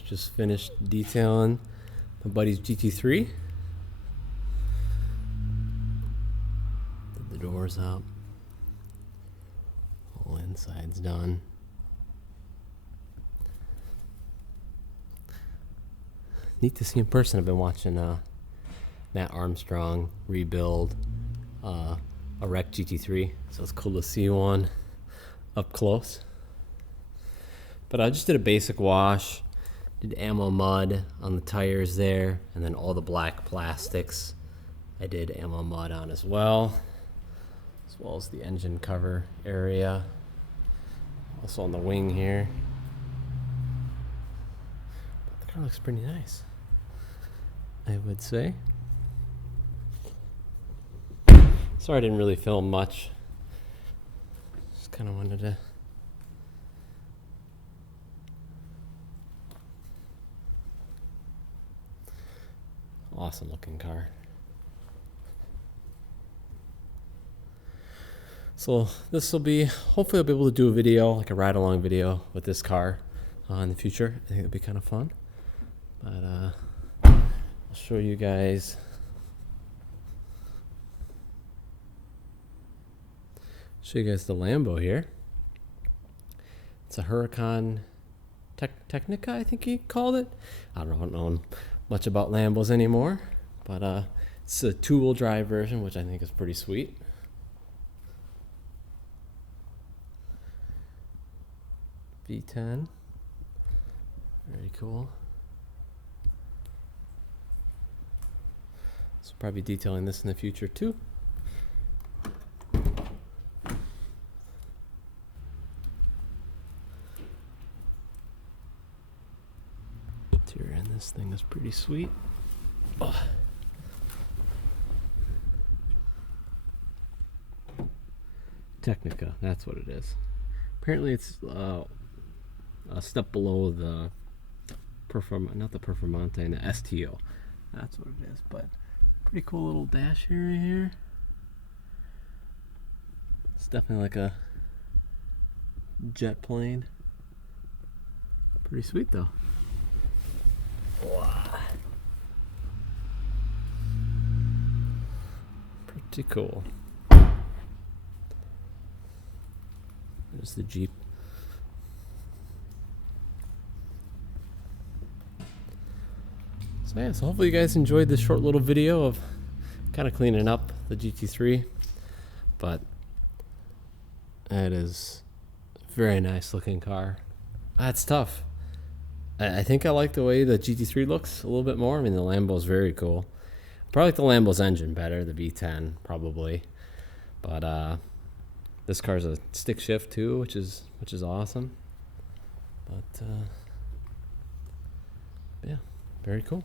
guys, just finished detailing my buddy's GT3. Did the doors up. Whole inside's done. Neat to see in person. I've been watching Matt Armstrong rebuild a wrecked GT3, so it's cool to see one up close. But I just did a basic wash, did ammo mud on the tires there, and then all the black plastics I did ammo mud on as well as the engine cover area, also on the wing here. But the car looks pretty nice, I would say. Sorry I didn't really film much. Just kind of wanted to awesome looking car. So this will be, hopefully I'll be able to do a video, like a ride along video with this car in the future. I think it'll be kind of fun. But I'll show you guys the Lambo here. It's a Huracan Tecnica, I think he called it. I don't know much about Lambos anymore, but it's a two-wheel drive version, which I think is pretty sweet. V10, very cool. So probably detailing this in the future too. Interior in this thing is pretty sweet. Oh. Tecnica, that's what it is. Apparently it's a step below the not the Performante, and the STO. That's what it is, but pretty cool little dash area here. It's definitely like a jet plane. Pretty sweet though. Wow. Pretty cool. There's the Jeep. So yeah, so hopefully you guys enjoyed this short little video of kind of cleaning up the GT3, but it is a very nice looking car. That's tough. I think I like the way the GT3 looks a little bit more. I mean, the Lambo's very cool. Probably like the Lambo's engine better, the V10 probably, but this car's a stick shift too, which is awesome. But yeah, very cool.